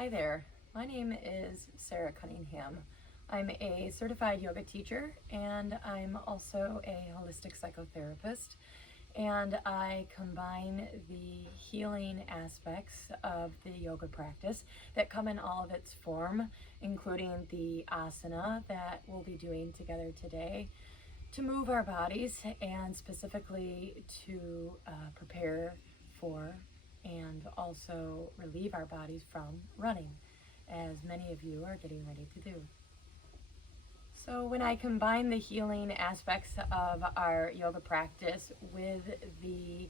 Hi there, my name is Sarah Cunningham. I'm a certified yoga teacher and I'm also a holistic psychotherapist, and I combine the healing aspects of the yoga practice that come in all of its form, including the asana that we'll be doing together today, to move our bodies and specifically to prepare for and also relieve our bodies from running, as many of you are getting ready to do. So when I combine the healing aspects of our yoga practice with the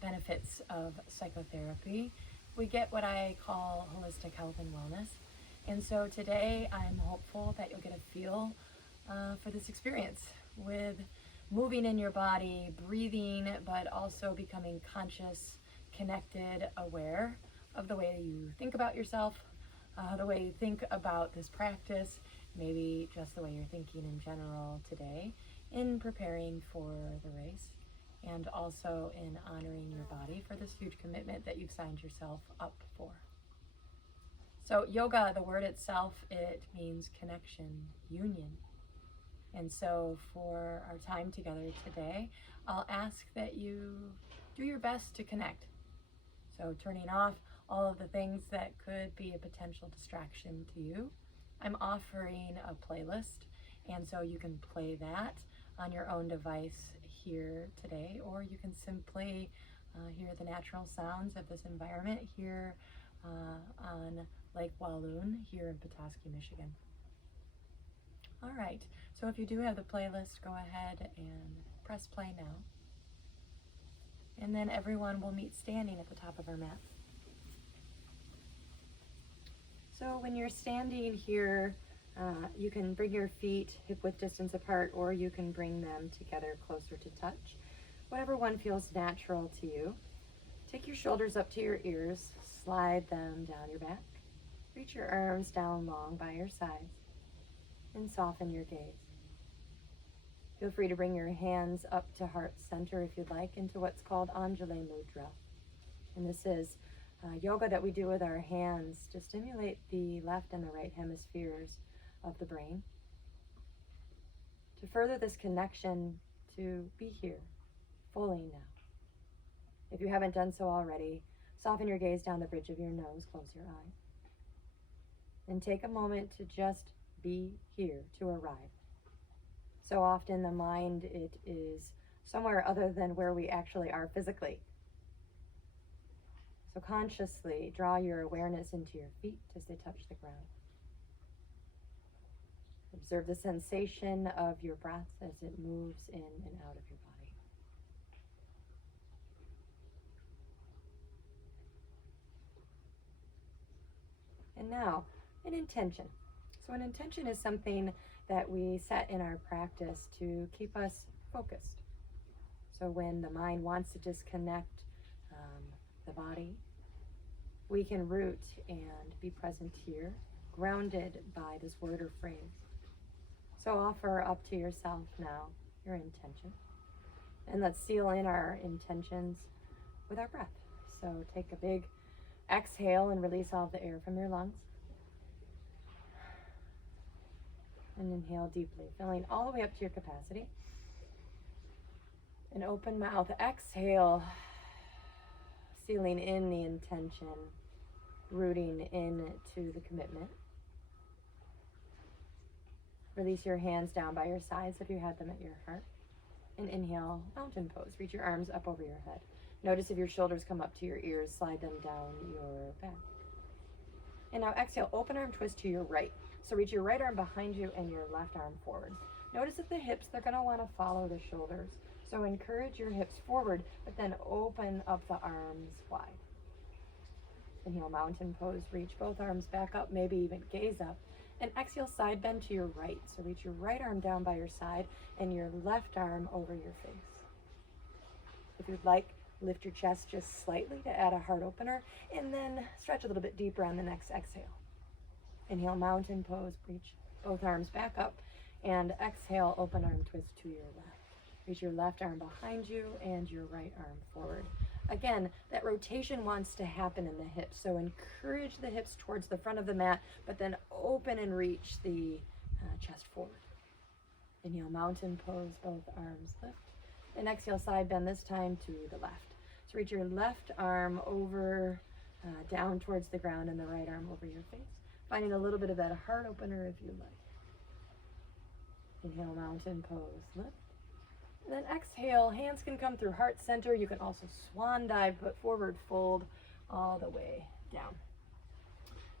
benefits of psychotherapy, we get what I call holistic health and wellness. And so today I'm hopeful that you'll get a feel for this experience with moving in your body, breathing, but also becoming conscious, connected, aware of the way you think about yourself, the way you think about this practice, maybe just the way you're thinking in general today in preparing for the race, and also in honoring your body for this huge commitment that you've signed yourself up for. So yoga, the word itself, it means connection, union. And so for our time together today, I'll ask that you do your best to connect. So turning off all of the things that could be a potential distraction to you. I'm offering a playlist, and so you can play that on your own device here today, or you can simply hear the natural sounds of this environment here on Lake Walloon here in Petoskey, Michigan. All right, so if you do have the playlist, go ahead and press play now. And then everyone will meet standing at the top of our mat. So when you're standing here, you can bring your feet hip-width distance apart, or you can bring them together closer to touch. Whatever one feels natural to you. Take your shoulders up to your ears, slide them down your back. Reach your arms down long by your sides, and soften your gaze. Feel free to bring your hands up to heart center if you'd like, into what's called Anjali Mudra. And this is yoga that we do with our hands to stimulate the left and the right hemispheres of the brain. To further this connection, to be here, fully now. If you haven't done so already, soften your gaze down the bridge of your nose, close your eyes. And take a moment to just be here, to arrive. So often the mind, it is somewhere other than where we actually are physically. So consciously draw your awareness into your feet as they touch the ground. Observe the sensation of your breath as it moves in and out of your body. And now, an intention. So an intention is something that we set in our practice to keep us focused. So when the mind wants to disconnect the body, we can root and be present here, grounded by this word or phrase. So offer up to yourself now your intention. And let's seal in our intentions with our breath. So take a big exhale and release all of the air from your lungs. And inhale deeply, filling all the way up to your capacity. An open mouth, exhale, sealing in the intention, rooting into the commitment. Release your hands down by your sides if you had them at your heart. And inhale, mountain pose. Reach your arms up over your head. Notice if your shoulders come up to your ears, slide them down your back. And now exhale, open arm twist to your right. So reach your right arm behind you and your left arm forward. Notice that the hips, they're going to want to follow the shoulders. So encourage your hips forward, but then open up the arms wide. Inhale, mountain pose. Reach both arms back up, maybe even gaze up. And exhale, side bend to your right. So reach your right arm down by your side and your left arm over your face. If you'd like, lift your chest just slightly to add a heart opener, and then stretch a little bit deeper on the next exhale. Inhale, mountain pose. Reach both arms back up, and exhale, open arm twist to your left. Reach your left arm behind you and your right arm forward. Again, that rotation wants to happen in the hips, so encourage the hips towards the front of the mat, but then open and reach the chest forward. Inhale, mountain pose, both arms lift. And exhale, side bend, this time to the left. So reach your left arm over, down towards the ground, and the right arm over your face. Finding a little bit of that heart opener if you like. Inhale, mountain pose, lift. And then exhale, hands can come through heart center. You can also swan dive, but forward fold all the way down.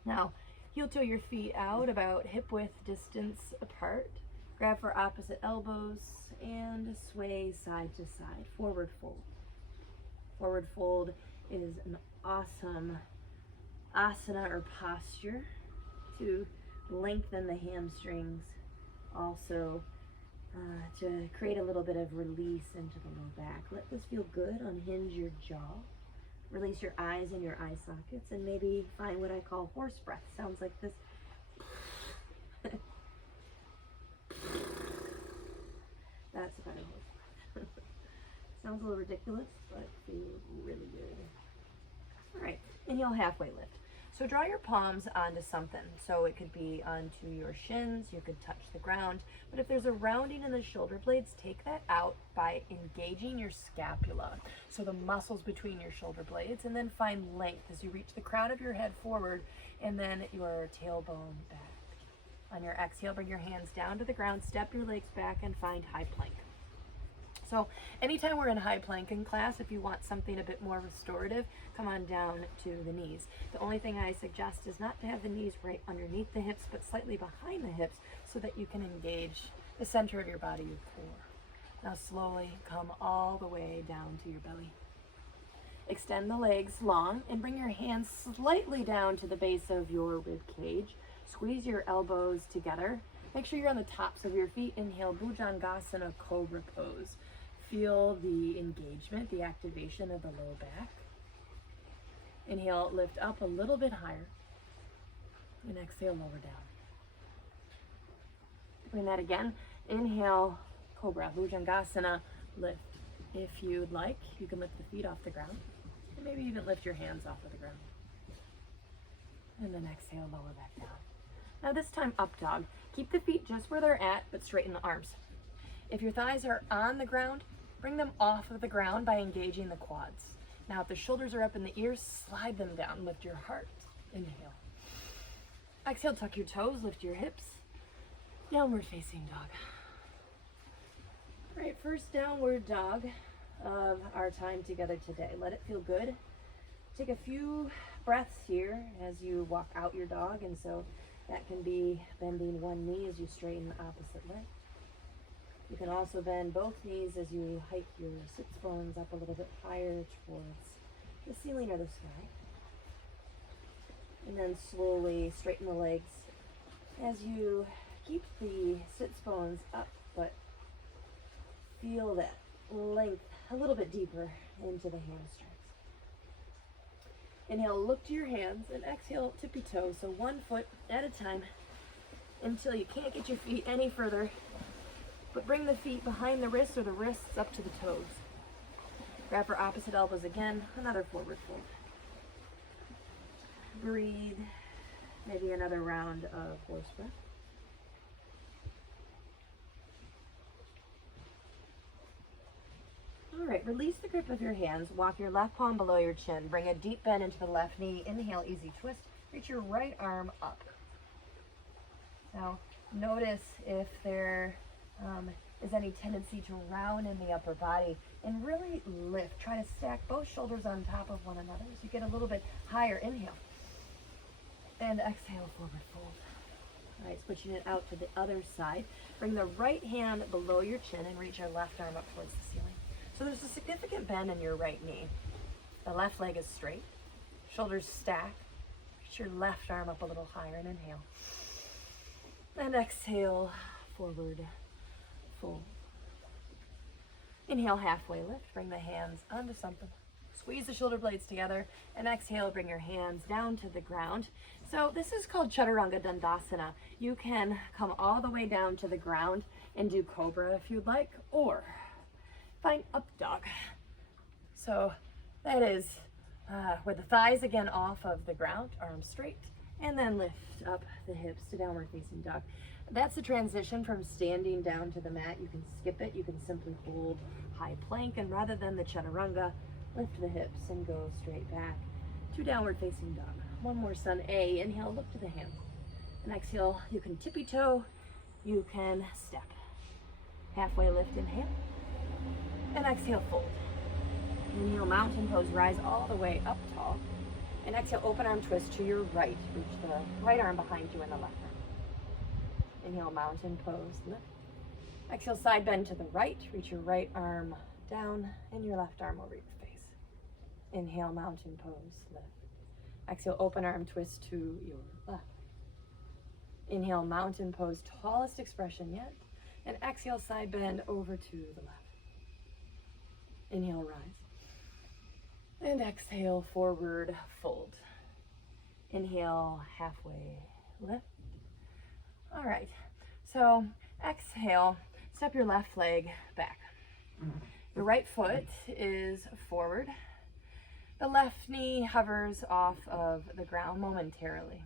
Now, heel toe your feet out about hip width distance apart. Grab for opposite elbows and sway side to side. Forward fold. Forward fold is an awesome asana or posture to lengthen the hamstrings, also to create a little bit of release into the low back. Let this feel good. Unhinge your jaw. Release your eyes and your eye sockets, and maybe find what I call horse breath. Sounds like this. That's about a horse breath. Sounds a little ridiculous, but feels really good. All right, inhale, halfway lift. So draw your palms onto something. So it could be onto your shins, you could touch the ground, but if there's a rounding in the shoulder blades, take that out by engaging your scapula. So the muscles between your shoulder blades, and then find length as you reach the crown of your head forward and then your tailbone back. On your exhale, bring your hands down to the ground, step your legs back, and find high plank. So anytime we're in high plank in class, if you want something a bit more restorative, come on down to the knees. The only thing I suggest is not to have the knees right underneath the hips, but slightly behind the hips so that you can engage the center of your body, your core. Now slowly come all the way down to your belly. Extend the legs long and bring your hands slightly down to the base of your rib cage. Squeeze your elbows together. Make sure you're on the tops of your feet. Inhale, Bhujangasana, Cobra pose. Feel the engagement, the activation of the low back. Inhale, lift up a little bit higher. And exhale, lower down. Bring that again. Inhale, Cobra, Bhujangasana, lift. If you'd like, you can lift the feet off the ground. And maybe even lift your hands off of the ground. And then exhale, lower back down. Now this time, up dog. Keep the feet just where they're at, but straighten the arms. If your thighs are on the ground, bring them off of the ground by engaging the quads. Now if the shoulders are up in the ears, slide them down. Lift your heart. Inhale. Exhale, tuck your toes, lift your hips. Downward facing dog. All right, first downward dog of our time together today. Let it feel good. Take a few breaths here as you walk out your dog, and so that can be bending one knee as you straighten the opposite leg. You can also bend both knees as you hike your sits bones up a little bit higher towards the ceiling or the sky. And then slowly straighten the legs as you keep the sits bones up, but feel that length a little bit deeper into the hamstrings. Inhale, look to your hands, and exhale, tippy toes. So 1 foot at a time until you can't get your feet any further. But bring the feet behind the wrists or the wrists up to the toes. Grab for opposite elbows again, another forward fold. Breathe, maybe another round of horse breath. All right, release the grip of your hands. Walk your left palm below your chin. Bring a deep bend into the left knee. Inhale, easy twist. Reach your right arm up. Now, notice if there is any tendency to round in the upper body, and really lift. Try to stack both shoulders on top of one another as you get a little bit higher. Inhale. And exhale, forward fold. All right, switching it out to the other side. Bring the right hand below your chin and reach your left arm up towards the ceiling. So there's a significant bend in your right knee. The left leg is straight. Shoulders stack. Reach your left arm up a little higher and inhale. And exhale, forward fold. Inhale, halfway lift. Bring the hands onto something. Squeeze the shoulder blades together. And exhale, bring your hands down to the ground. So this is called Chaturanga Dandasana. You can come all the way down to the ground and do Cobra if you'd like, or find up dog. So That is with the thighs again off of the ground, arms straight, and then lift up the hips to downward facing dog. That's the transition from standing down to the mat. You can skip it. You can simply hold high plank, and rather than the chaturanga, lift the hips and go straight back to downward facing dog. One more, sun A. Inhale, look to the hand. And exhale, you can tippy toe, you can step. Halfway lift, inhale. And exhale, fold. Inhale, mountain pose, rise all the way up tall. And exhale, open arm twist to your right. Reach the right arm behind you and the left arm. Inhale, mountain pose, lift. Exhale, side bend to the right. Reach your right arm down and your left arm over your face. Inhale, mountain pose, lift. Exhale, open arm twist to your left. Inhale, mountain pose, tallest expression yet. And exhale, side bend over to the left. Inhale, rise. And exhale, forward fold. Inhale, halfway lift. All right, so exhale, step your left leg back. Your right foot is forward. The left knee hovers off of the ground momentarily.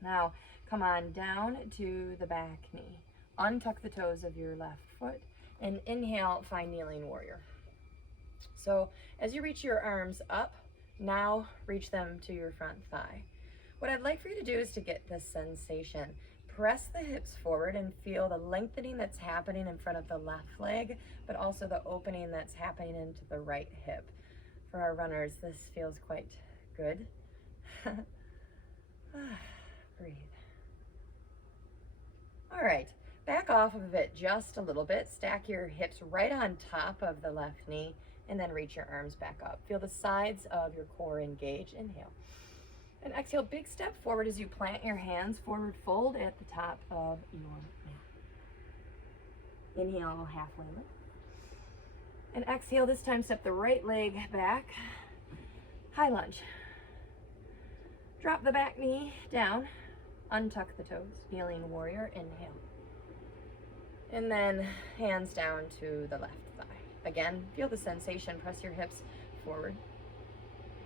Now, come on down to the back knee. Untuck the toes of your left foot and inhale, find kneeling warrior. So as you reach your arms up, now reach them to your front thigh. What I'd like for you to do is to get this sensation. Press the hips forward and feel the lengthening that's happening in front of the left leg, but also the opening that's happening into the right hip. For our runners, this feels quite good. Breathe. All right, back off of it just a little bit. Stack your hips right on top of the left knee and then reach your arms back up. Feel the sides of your core engage. Inhale. And exhale, big step forward as you plant your hands, forward fold at the top of your mat. Inhale, halfway lift. And exhale, this time step the right leg back, high lunge. Drop the back knee down, untuck the toes, kneeling warrior, inhale. And then hands down to the left thigh. Again, feel the sensation, press your hips forward.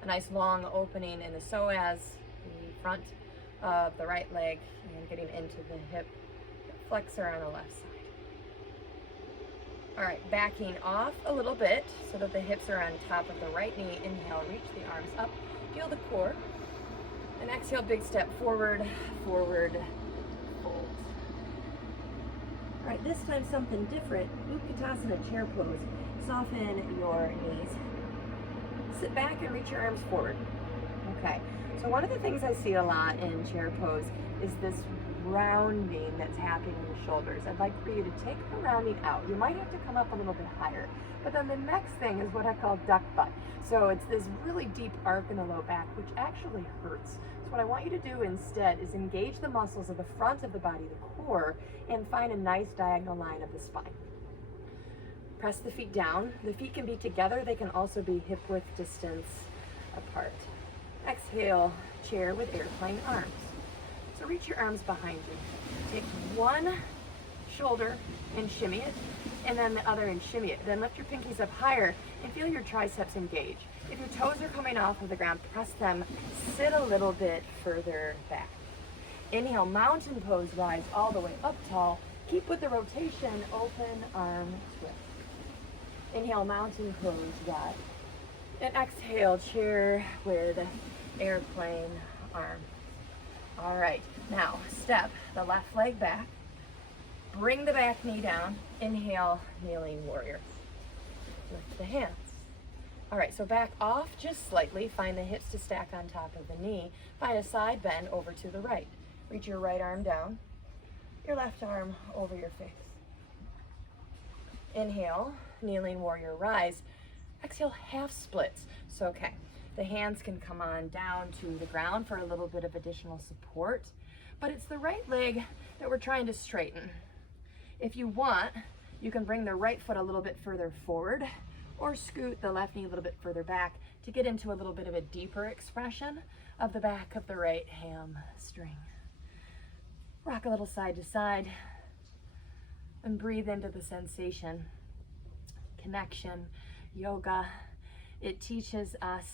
A nice long opening in the psoas, the front of the right leg, and getting into the hip flexor on the left side. All right, backing off a little bit so that the hips are on top of the right knee. Inhale, reach the arms up, feel the core. And exhale, big step forward, forward, fold. All right, this time something different. Utkatasana, chair pose. Soften your knees. Sit back and reach your arms forward. Okay, so one of the things I see a lot in chair pose is this rounding that's happening in the shoulders. I'd like for you to take the rounding out. You might have to come up a little bit higher. But then the next thing is what I call duck butt. So it's this really deep arc in the low back, which actually hurts. So what I want you to do instead is engage the muscles of the front of the body, the core, and find a nice diagonal line of the spine. Press the feet down. The feet can be together. They can also be hip width distance apart. Exhale, chair with airplane arms. So reach your arms behind you. Take one shoulder and shimmy it, and then the other and shimmy it. Then lift your pinkies up higher and feel your triceps engage. If your toes are coming off of the ground, press them. Sit a little bit further back. Inhale, mountain pose, rise all the way up tall. Keep with the rotation, open arm twist. Inhale, mountain pose, rise. And exhale, chair with airplane arm. All right, now step the left leg back. Bring the back knee down. Inhale, kneeling warrior. Lift the hands. All right, so back off just slightly. Find the hips to stack on top of the knee. Find a side bend over to the right. Reach your right arm down, your left arm over your face. Inhale, kneeling warrior, rise. Exhale, half splits. So, okay, the hands can come on down to the ground for a little bit of additional support, but it's the right leg that we're trying to straighten. If you want, you can bring the right foot a little bit further forward or scoot the left knee a little bit further back to get into a little bit of a deeper expression of the back of the right hamstring. Rock a little side to side and breathe into the sensation. Connection, yoga, It teaches us,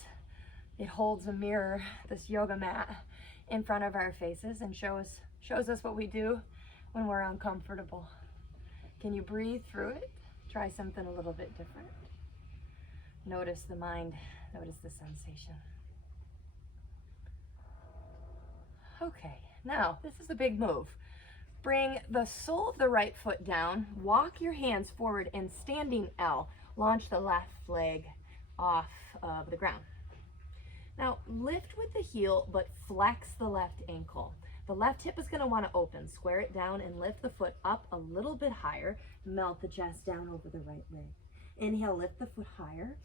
it holds a mirror, this yoga mat, in front of our faces and shows us what we do when we're uncomfortable. Can you breathe through it? Try something a little bit different. Notice the mind, notice the sensation. Okay, now this is a big move. Bring the sole of the right foot down, walk your hands forward, and standing L, launch the left leg off of the ground. Now lift with the heel, but flex the left ankle. The left hip is going to want to open, square it down, and lift the foot up a little bit higher. Melt the chest down over the right leg. Inhale, lift the foot higher.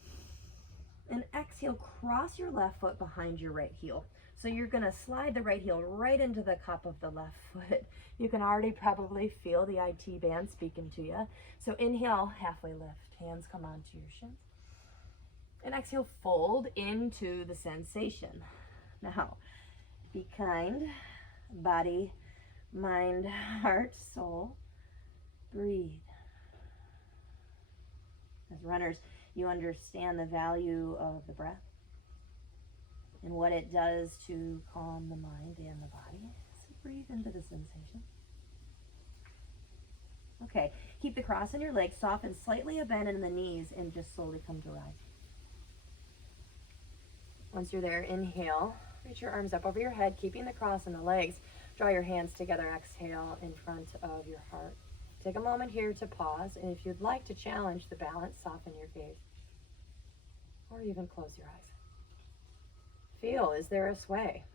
And exhale, cross your left foot behind your right heel. So you're going to slide the right heel right into the cup of the left foot. You can already probably feel the IT band speaking to you. So inhale, halfway lift. Hands come onto your shins. And exhale, fold into the sensation. Now, be kind. Body, mind, heart, soul. Breathe. As runners, you understand the value of the breath and what it does to calm the mind and the body. So breathe into the sensation. Okay, keep the cross in your legs, soften slightly a bend in the knees, and just slowly come to rise. Once you're there, inhale. Reach your arms up over your head, keeping the cross in the legs. Draw your hands together, exhale in front of your heart. Take a moment here to pause, and if you'd like to challenge the balance, soften your gaze. Or even close your eyes. Feel, is there a sway?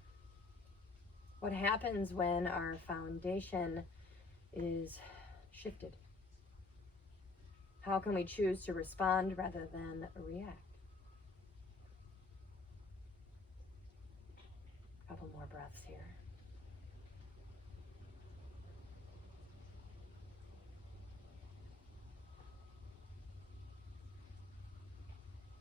What happens when our foundation is shifted? How can we choose to respond rather than react? Couple more breaths here.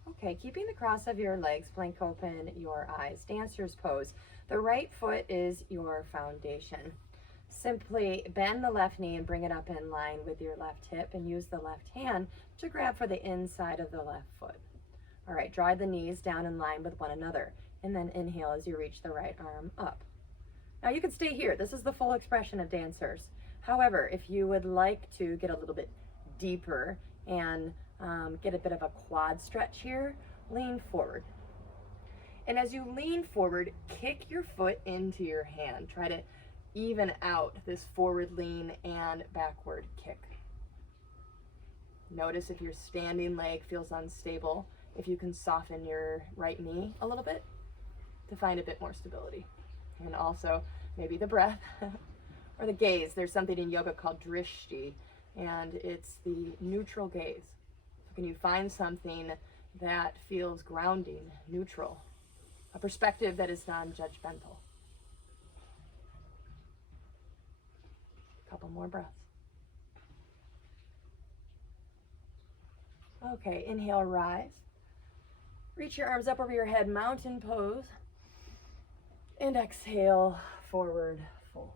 Okay, keeping the cross of your legs, blink open your eyes. Dancer's pose. The right foot is your foundation. Simply bend the left knee and bring it up in line with your left hip and use the left hand to grab for the inside of the left foot. All right, draw the knees down in line with one another. And then inhale as you reach the right arm up. Now you can stay here. This is the full expression of dancers. However, if you would like to get a little bit deeper and get a bit of a quad stretch here, lean forward. And as you lean forward, kick your foot into your hand. Try to even out this forward lean and backward kick. Notice if your standing leg feels unstable, if you can soften your right knee a little bit to find a bit more stability. And also maybe the breath or the gaze. There's something in yoga called drishti, and it's the neutral gaze. So can you find something that feels grounding, neutral, a perspective that is non-judgmental? Couple more breaths. Okay, inhale, rise. Reach your arms up over your head, mountain pose. And exhale, forward fold.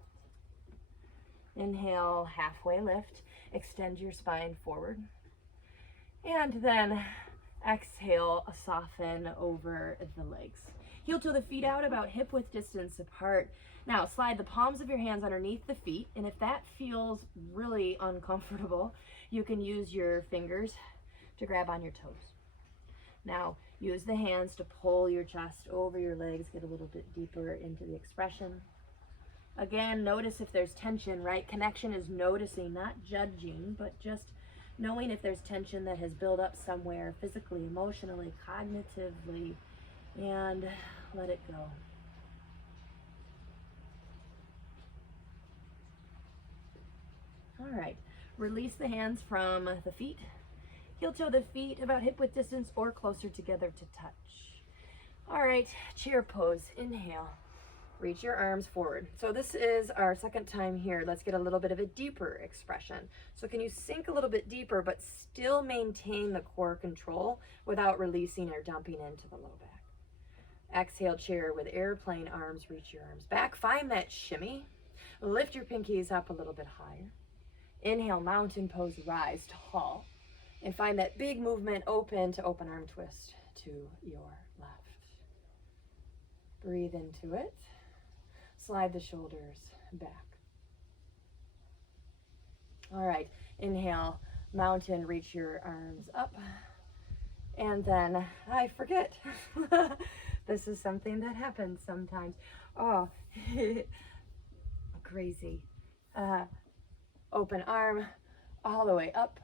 Inhale, halfway lift. Extend your spine forward. And then exhale, soften over the legs. Heel toe the feet out about hip width distance apart. Now slide the palms of your hands underneath the feet. And if that feels really uncomfortable, you can use your fingers to grab on your toes. Now, use the hands to pull your chest over your legs, get a little bit deeper into the expression. Again, notice if there's tension, right? Connection is noticing, not judging, but just knowing if there's tension that has built up somewhere physically, emotionally, cognitively, and let it go. All right, release the hands from the feet. Heel toe the feet about hip width distance or closer together to touch. All right, chair pose. Inhale, reach your arms forward. So this is our second time here. Let's get a little bit of a deeper expression. So can you sink a little bit deeper but still maintain the core control without releasing or dumping into the low back? Exhale, chair with airplane arms. Reach your arms back. Find that shimmy. Lift your pinkies up a little bit higher. Inhale, mountain pose, rise tall. And find that big movement, open to open arm twist. to your left. Breathe into it. Slide the shoulders back. All right, inhale, mountain, reach your arms up. And then, I forget, this is something that happens sometimes. Oh, crazy. Open arm all the way up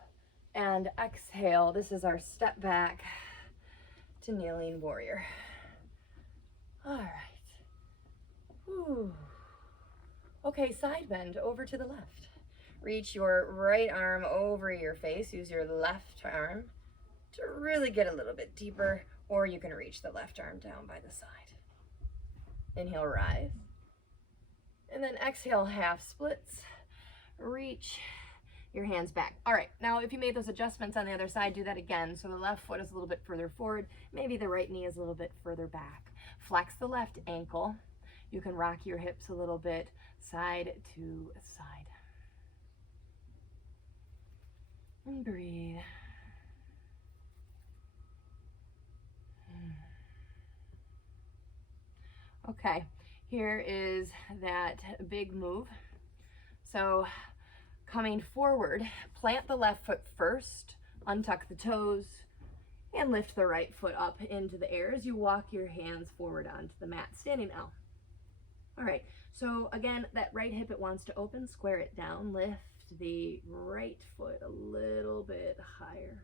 and exhale. This is our step back to kneeling warrior. All right. Whew. Okay, side bend over to the left. Reach your right arm over your face. Use your left arm to really get a little bit deeper, or you can reach the left arm down by the side. Inhale, rise. And then exhale, half splits. Reach your hands back. All right, now if you made those adjustments on the other side, do that again. So the left foot is a little bit further forward, maybe the right knee is a little bit further back. Flex the left ankle. You can rock your hips a little bit, side to side. And breathe. Okay, here is that big move. So coming forward, plant the left foot first, untuck the toes, and lift the right foot up into the air as you walk your hands forward onto the mat, standing L. All right, so again, that right hip, it wants to open, square it down, lift the right foot a little bit higher.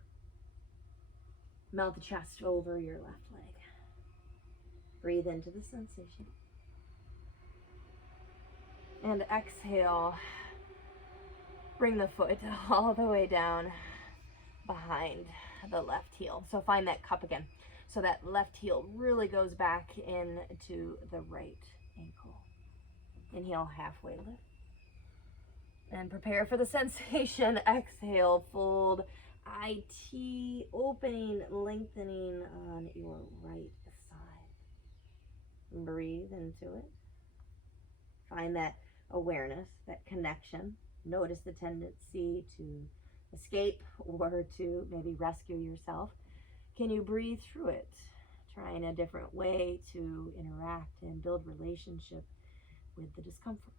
Melt the chest over your left leg. Breathe into the sensation. And exhale, bring the foot all the way down behind the left heel. So find that cup again. So that left heel really goes back into the right ankle. Inhale, halfway lift. And prepare for the sensation. Exhale, fold, IT, opening, lengthening on your right side. Breathe into it. Find that awareness, that connection. Notice the tendency to escape or to maybe rescue yourself. Can you breathe through it? Trying a different way to interact and build relationship with the discomfort.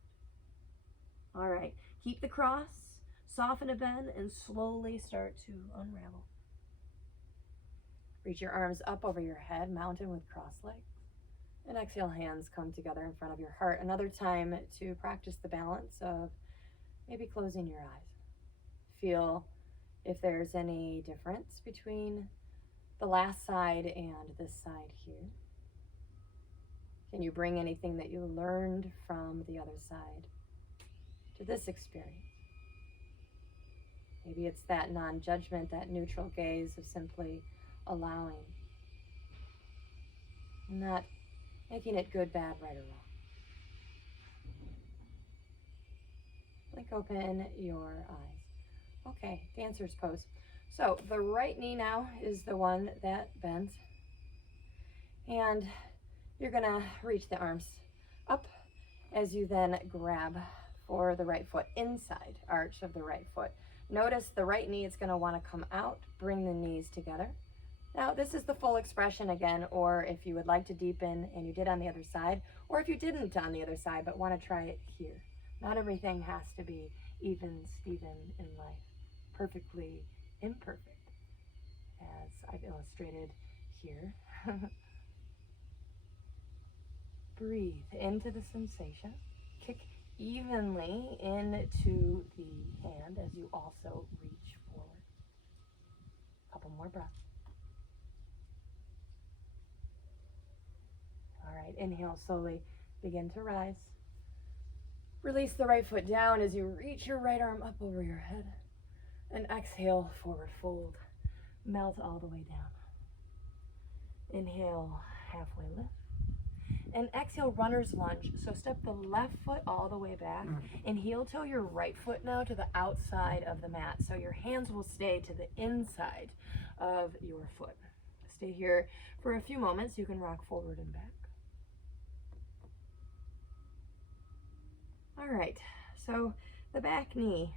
All right, keep the cross, soften a bend, and slowly start to unravel. Reach your arms up over your head, mountain with crossed legs. And exhale, hands come together in front of your heart. Another time to practice the balance of maybe closing your eyes. Feel if there's any difference between the last side and this side here. Can you bring anything that you learned from the other side to this experience? Maybe it's that non-judgment, that neutral gaze of simply allowing, not making it good, bad, right, or wrong. Blink open your eyes. Okay, dancer's pose. So the right knee now is the one that bends. And you're gonna reach the arms up as you then grab for the right foot, inside arch of the right foot. Notice the right knee is gonna wanna come out, bring the knees together. Now this is the full expression again, or if you would like to deepen and you did on the other side, or if you didn't on the other side but wanna try it here. Not everything has to be even Steven in life, perfectly imperfect, as I've illustrated here. Breathe into the sensation. Kick evenly into the hand as you also reach forward. Couple more breaths. All right, inhale, slowly begin to rise. Release the right foot down as you reach your right arm up over your head. And exhale, forward fold. Melt all the way down. Inhale, halfway lift. And exhale, runner's lunge. So step the left foot all the way back and heel toe your right foot now to the outside of the mat. So your hands will stay to the inside of your foot. Stay here for a few moments. You can rock forward and back. All right, so the back knee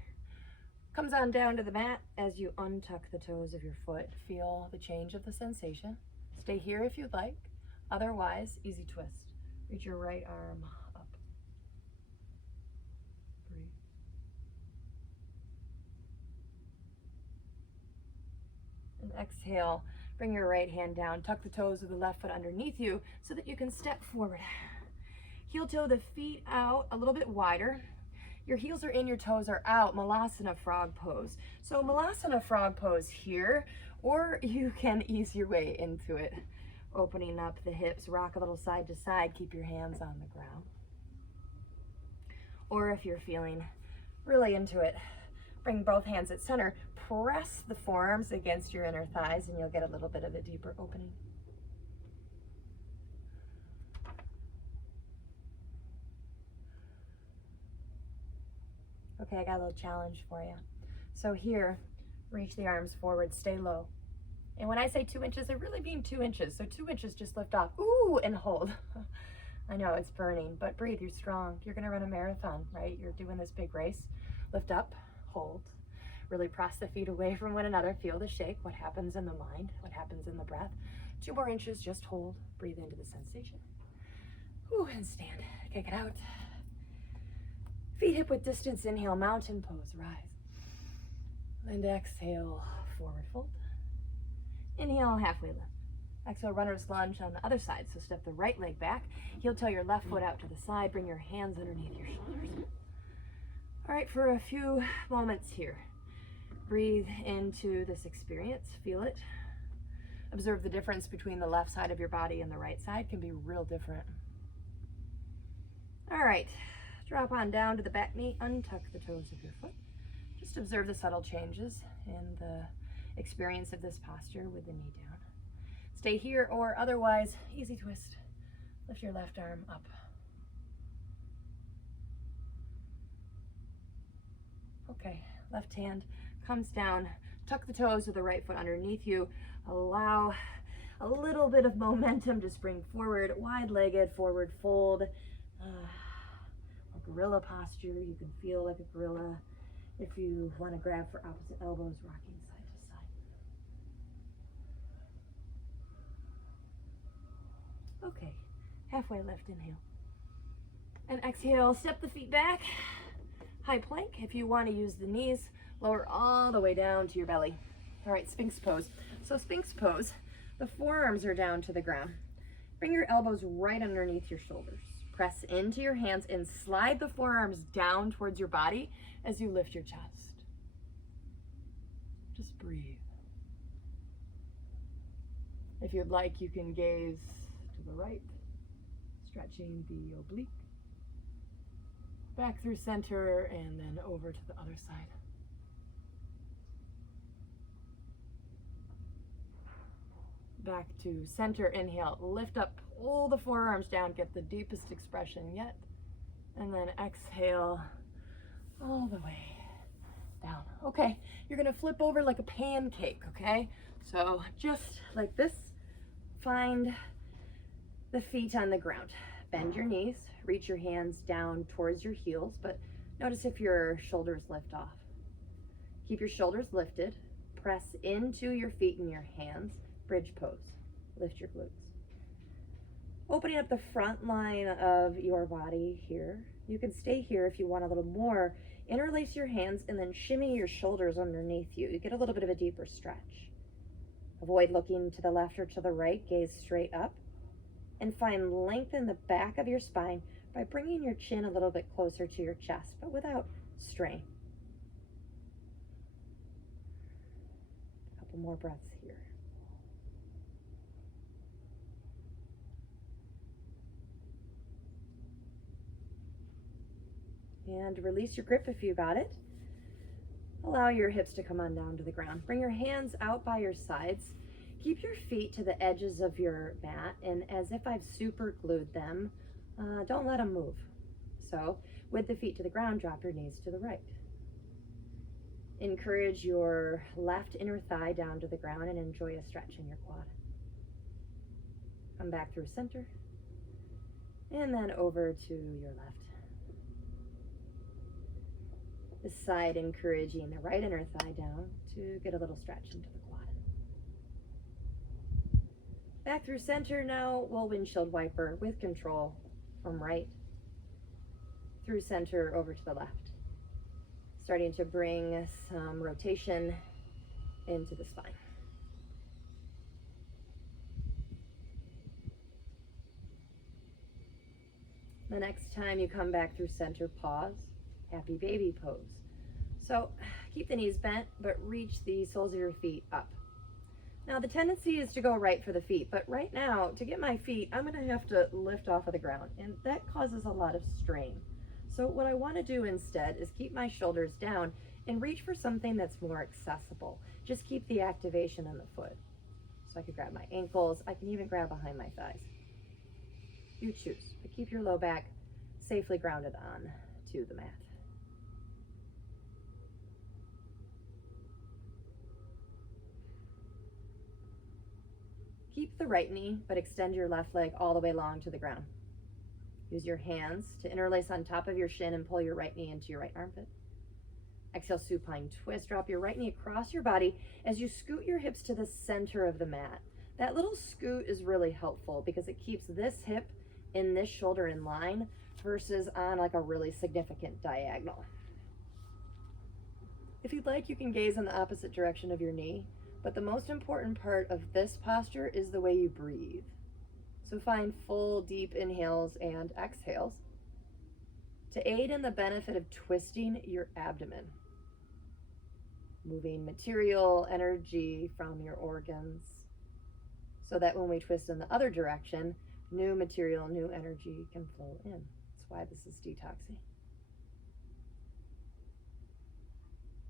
comes on down to the mat as you untuck the toes of your foot. Feel the change of the sensation. Stay here if you'd like. Otherwise, easy twist. Reach your right arm up. Breathe. And exhale. Bring your right hand down. Tuck the toes of the left foot underneath you so that you can step forward. Heel toe the feet out a little bit wider. Your heels are in, your toes are out. Malasana frog pose. So Malasana frog pose here, or you can ease your way into it. Opening up the hips, rock a little side to side, keep your hands on the ground. Or if you're feeling really into it, bring both hands at center, press the forearms against your inner thighs, and you'll get a little bit of a deeper opening. Okay, I got a little challenge for you. So here, reach the arms forward, stay low. And when I say 2 inches, I really mean 2 inches. So 2 inches, just lift off. Ooh, and hold. I know it's burning, but breathe, you're strong. You're gonna run a marathon, right? You're doing this big race. Lift up, hold. Really press the feet away from one another. Feel the shake, what happens in the mind, what happens in the breath. 2 more inches, just hold. Breathe into the sensation. Ooh, and stand, kick it out. Feet hip width distance, inhale, mountain pose, rise. And exhale, forward fold. Inhale, halfway lift. Exhale, runner's lunge on the other side. So step the right leg back, heel toe your left foot out to the side, bring your hands underneath your shoulders. All right, for a few moments here, breathe into this experience, feel it. Observe the difference between the left side of your body and the right side, can be real different. All right. Drop on down to the back knee, untuck the toes of your foot. Just observe the subtle changes in the experience of this posture with the knee down. Stay here or otherwise, easy twist. Lift your left arm up. Okay, left hand comes down. Tuck the toes of the right foot underneath you. Allow a little bit of momentum to spring forward, wide-legged forward fold. Gorilla posture, you can feel like a gorilla. If you want to grab for opposite elbows, rocking side to side. Okay, halfway lift, inhale. And exhale, step the feet back. High plank. If you want to use the knees, lower all the way down to your belly. All right, Sphinx pose. So Sphinx pose, the forearms are down to the ground. Bring your elbows right underneath your shoulders. Press into your hands and slide the forearms down towards your body as you lift your chest. Just breathe. If you'd like, you can gaze to the right, stretching the oblique. Back through center and then over to the other side. Back to center, inhale, lift up, pull the forearms down, get the deepest expression yet. And then exhale all the way down. Okay, you're gonna flip over like a pancake, okay? So just like this, find the feet on the ground. Bend your knees, reach your hands down towards your heels, but notice if your shoulders lift off. Keep your shoulders lifted, press into your feet and your hands. Bridge pose, lift your glutes. Opening up the front line of your body here. You can stay here if you want a little more. Interlace your hands and then shimmy your shoulders underneath you. You get a little bit of a deeper stretch. Avoid looking to the left or to the right, gaze straight up. And find length in the back of your spine by bringing your chin a little bit closer to your chest, but without strain. A couple more breaths here. And release your grip if you got it. Allow your hips to come on down to the ground. Bring your hands out by your sides. Keep your feet to the edges of your mat, and as if I've super glued them, don't let them move. So with the feet to the ground, drop your knees to the right. Encourage your left inner thigh down to the ground and enjoy a stretch in your quad. Come back through center, and then over to your left. This side encouraging the right inner thigh down to get a little stretch into the quad. Back through center now, we'll windshield wiper with control from right through center over to the left. Starting to bring some rotation into the spine. The next time you come back through center, pause, happy baby pose. So keep the knees bent, but reach the soles of your feet up. Now the tendency is to go right for the feet, but right now, to get my feet, I'm gonna have to lift off of the ground, and that causes a lot of strain. So what I wanna do instead is keep my shoulders down and reach for something that's more accessible. Just keep the activation in the foot. So I could grab my ankles, I can even grab behind my thighs. You choose, but keep your low back safely grounded on to the mat. Keep the right knee, but extend your left leg all the way long to the ground. Use your hands to interlace on top of your shin and pull your right knee into your right armpit. Exhale, supine twist. Drop your right knee across your body as you scoot your hips to the center of the mat. That little scoot is really helpful because it keeps this hip and this shoulder in line versus on like a really significant diagonal. If you'd like, you can gaze in the opposite direction of your knee, but the most important part of this posture is the way you breathe. So find full deep inhales and exhales to aid in the benefit of twisting your abdomen, moving material, energy from your organs, so that when we twist in the other direction, new material, new energy can flow in. That's why this is detoxing.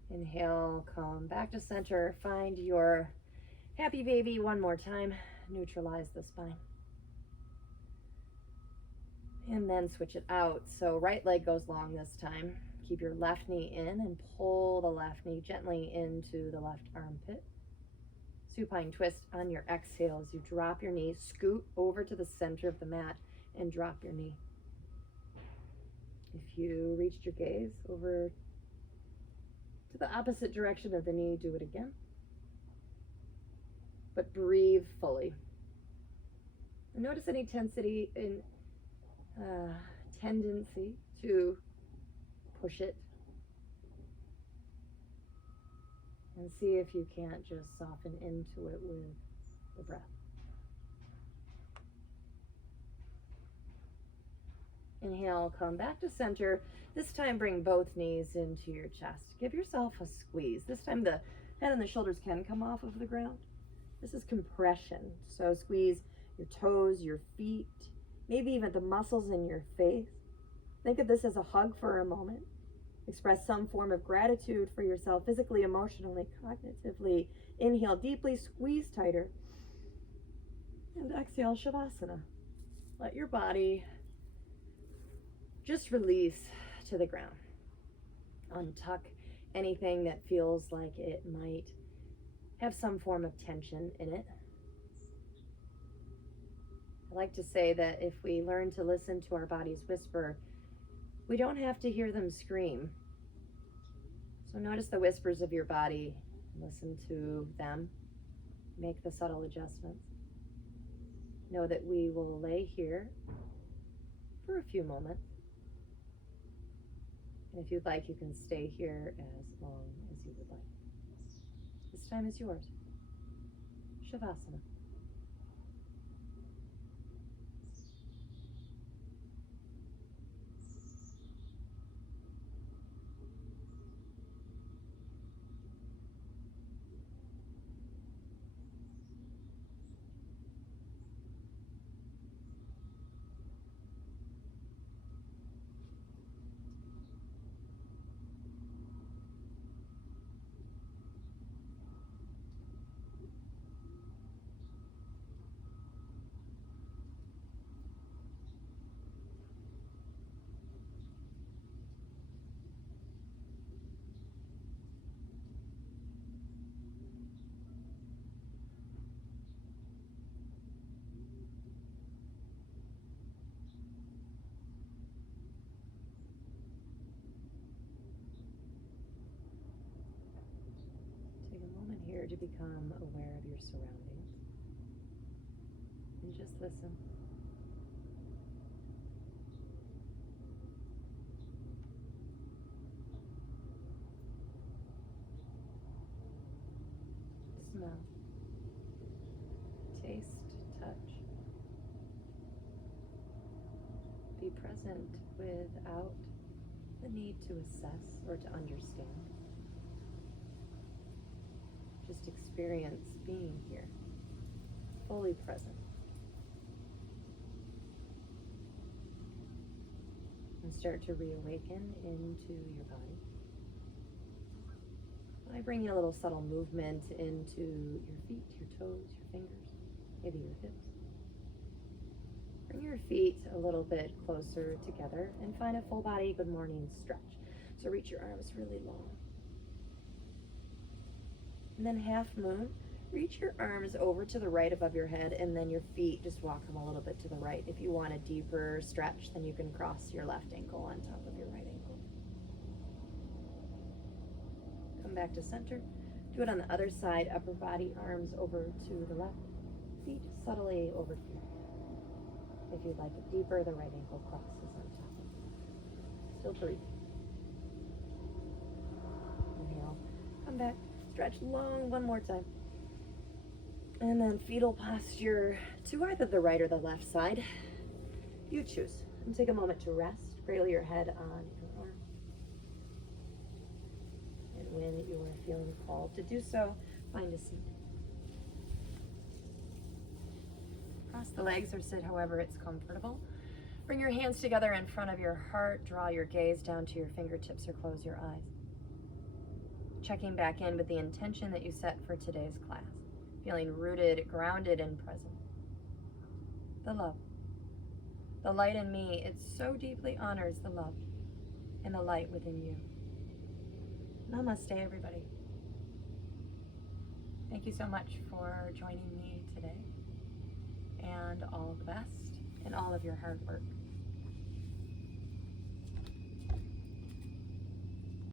Inhale, come back to center. Find your happy baby one more time. Neutralize the spine. And then switch it out. So right leg goes long this time. Keep your left knee in and pull the left knee gently into the left armpit. Supine twist on your exhale as you drop your knee, scoot over to the center of the mat and drop your knee. If you reached your gaze over to the opposite direction of the knee, do it again. But breathe fully. And notice any tendency to push it. And see if you can't just soften into it with the breath. Inhale, come back to center. This time bring both knees into your chest. Give yourself a squeeze. This time the head and the shoulders can come off of the ground. This is compression. So squeeze your toes, your feet, maybe even the muscles in your face. Think of this as a hug for a moment. Express some form of gratitude for yourself, physically, emotionally, cognitively. Inhale deeply, squeeze tighter. And exhale, Shavasana. Let your body just release to the ground. Untuck anything that feels like it might have some form of tension in it. I like to say that if we learn to listen to our bodies whisper, we don't have to hear them scream. So notice the whispers of your body, listen to them, make the subtle adjustments. Know that we will lay here for a few moments. And if you'd like, you can stay here as long as you would like. This time is yours. Shavasana. Here to become aware of your surroundings. and just listen. Smell, taste, touch. Be present without the need to assess or to understand. Just experience being here, fully present. And start to reawaken into your body. I bring in a little subtle movement into your feet, your toes, your fingers, maybe your hips. Bring your feet a little bit closer together and find a full body good morning stretch. So reach your arms really long. And then half moon, reach your arms over to the right above your head, and then your feet, just walk them a little bit to the right. If you want a deeper stretch, then you can cross your left ankle on top of your right ankle. Come back to center. Do it on the other side, upper body, arms over to the left, feet subtly over here. If you'd like it deeper, the right ankle crosses on top of it. Still breathe. Inhale. Come back. Stretch long one more time. And then fetal posture to either the right or the left side. You choose. And take a moment to rest. Cradle your head on your arm. And when you are feeling called to do so, find a seat. Cross the legs or sit however it's comfortable. Bring your hands together in front of your heart. Draw your gaze down to your fingertips or close your eyes. Checking back in with the intention that you set for today's class. Feeling rooted, grounded, and present. The love. The light in me, it so deeply honors the love and the light within you. Namaste, everybody. Thank you so much for joining me today, and all the best in all of your hard work.